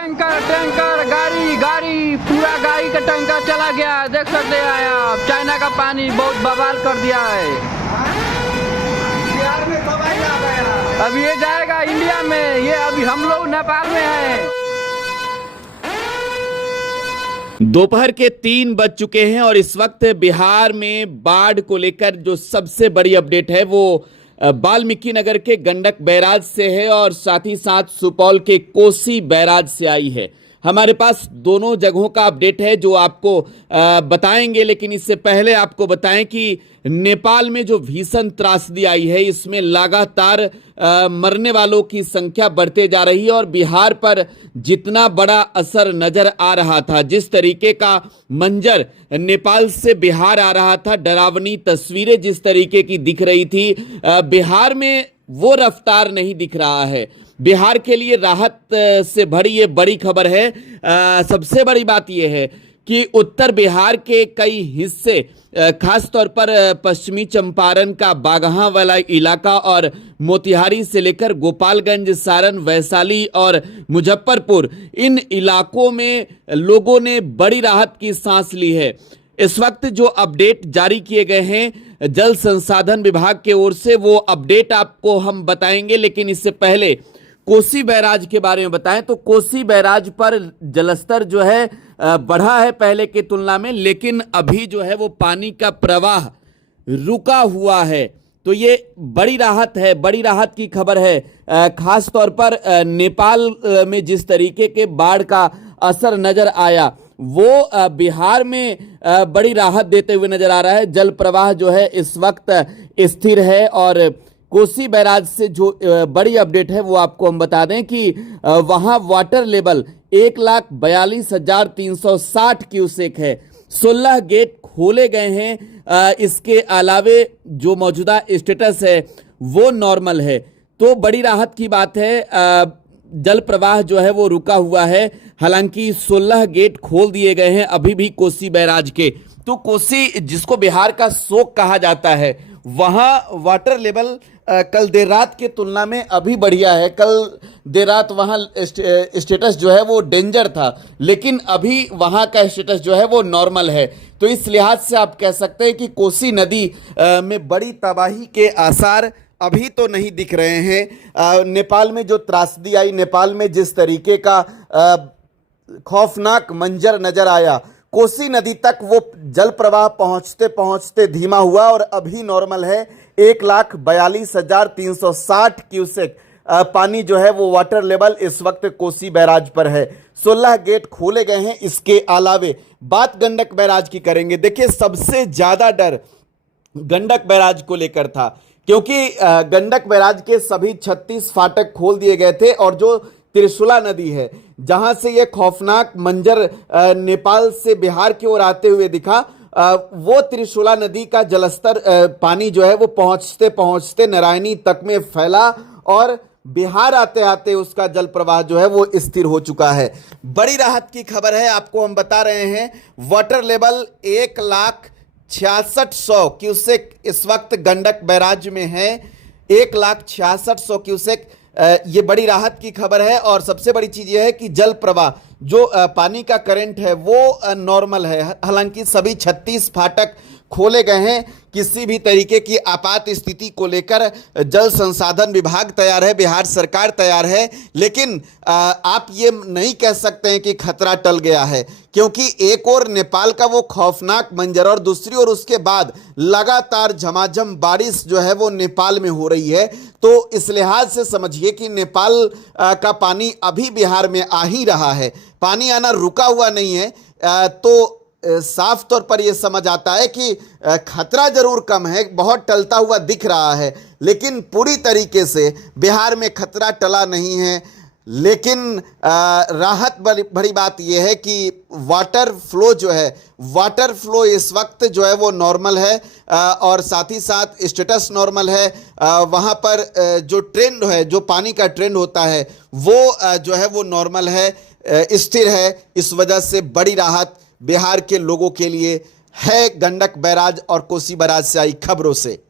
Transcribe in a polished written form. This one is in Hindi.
टैंकर टैंकर गाड़ी गाड़ी पूरा गाड़ी का टैंकर चला गया। देख सकते हैं आप, चाइना का पानी बहुत बवाल कर दिया है। बिहार में कब आएगा? अब ये जाएगा इंडिया में, ये अभी हम लोग नेपाल में हैं। दोपहर के 3 बज चुके हैं और इस वक्त बिहार में बाढ़ को लेकर जो सबसे बड़ी अपडेट है वो वाल्मीकि नगर के गंडक बैराज से है और साथ ही साथ सुपौल के कोसी बैराज से आई है। हमारे पास दोनों जगहों का अपडेट है जो आपको बताएंगे, लेकिन इससे पहले आपको बताएं कि नेपाल में जो भीषण त्रासदी आई है इसमें लगातार मरने वालों की संख्या बढ़ते जा रही है और बिहार पर जितना बड़ा असर नजर आ रहा था, जिस तरीके का मंजर नेपाल से बिहार आ रहा था, डरावनी तस्वीरें जिस तरीके की दिख रही थी, बिहार में वो रफ्तार नहीं दिख रहा है। बिहार के लिए राहत से भरी ये बड़ी खबर है। सबसे बड़ी बात यह है कि उत्तर बिहार के कई हिस्से, खास तौर पर पश्चिमी चंपारण का बागहा वाला इलाका और मोतिहारी से लेकर गोपालगंज, सारण, वैशाली और मुजफ्फरपुर, इन इलाकों में लोगों ने बड़ी राहत की सांस ली है। इस वक्त जो अपडेट जारी किए गए हैं जल संसाधन विभाग की ओर से, वो अपडेट आपको हम बताएंगे, लेकिन इससे पहले कोसी बैराज के बारे में बताएं तो कोसी बैराज पर जलस्तर जो है बढ़ा है पहले की तुलना में, लेकिन अभी जो है वो पानी का प्रवाह रुका हुआ है। तो ये बड़ी राहत है, बड़ी राहत की खबर है। खास तौर पर नेपाल में जिस तरीके के बाढ़ का असर नजर आया वो बिहार में बड़ी राहत देते हुए नजर आ रहा है। जल प्रवाह जो है इस वक्त स्थिर है और कोसी बैराज से जो बड़ी अपडेट है वो आपको हम बता दें कि वहां वाटर लेवल 1,42,360 क्यूसेक है। 16 गेट खोले गए हैं। इसके अलावे जो मौजूदा स्टेटस है वो नॉर्मल है। तो बड़ी राहत की बात है। जल प्रवाह जो है वो रुका हुआ है, हालांकि 16 गेट खोल दिए गए हैं अभी भी कोसी बैराज के। तो कोसी, जिसको बिहार का शोक कहा जाता है, वहां वाटर लेवल कल देर रात के तुलना में अभी बढ़िया है। कल देर रात वहां स्टेटस जो है वो डेंजर था, लेकिन अभी वहां का स्टेटस जो है वो नॉर्मल है। तो इस लिहाज से आप कह सकते हैं कि कोसी नदी में बड़ी तबाही के आसार अभी तो नहीं दिख रहे हैं। नेपाल में जो त्रासदी आई, नेपाल में जिस तरीके का खौफनाक मंजर नजर आया, कोसी नदी तक वो जल प्रवाह पहुंचते पहुंचते धीमा हुआ और अभी नॉर्मल है। 1,42,360 क्यूसेक पानी जो है वो वाटर लेवल इस वक्त कोसी बैराज पर है। 16 गेट खोले गए हैं। इसके अलावे बात गंडक बैराज की करेंगे। देखिए, सबसे ज्यादा डर गंडक बैराज को लेकर था, क्योंकि गंडक बैराज के सभी 36 फाटक खोल दिए गए थे और जो त्रिशूला नदी है, जहां से ये खौफनाक मंजर नेपाल से बिहार की ओर आते हुए दिखा, वो त्रिशूला नदी का जलस्तर पानी जो है वो पहुंचते पहुंचते नारायणी तक में फैला और बिहार आते आते उसका जल प्रवाह जो है वो स्थिर हो चुका है। बड़ी राहत की खबर है, आपको हम बता रहे हैं। वाटर लेवल 1,66,100 क्यूसेक इस वक्त गंडक बैराज में है। 1,66,100 क्यूसेक, ये बड़ी राहत की खबर है। और सबसे बड़ी चीज यह है कि जल प्रवाह, जो पानी का करंट है वो नॉर्मल है। हालांकि सभी 36 फाटक खोले गए हैं। किसी भी तरीके की आपात स्थिति को लेकर जल संसाधन विभाग तैयार है, बिहार सरकार तैयार है, लेकिन आप ये नहीं कह सकते हैं कि खतरा टल गया है, क्योंकि एक और नेपाल का वो खौफनाक मंजर और दूसरी ओर उसके बाद लगातार झमाझम बारिश जो है वो नेपाल में हो रही है। तो इस लिहाज से समझिए कि नेपाल का पानी अभी बिहार में आ ही रहा है, पानी आना रुका हुआ नहीं है। तो साफ तौर पर यह समझ आता है कि खतरा जरूर कम है, बहुत टलता हुआ दिख रहा है, लेकिन पूरी तरीके से बिहार में खतरा टला नहीं है। लेकिन राहत बड़ी बात यह है कि वाटर फ्लो जो है, वाटर फ्लो इस वक्त जो है वो नॉर्मल है और साथ ही साथ स्टेटस नॉर्मल है। वहाँ पर जो ट्रेंड है, जो पानी का ट्रेंड होता है वो जो है वो नॉर्मल है, स्थिर है। इस वजह से बड़ी राहत बिहार के लोगों के लिए है गंडक बैराज और कोसी बैराज से आई खबरों से।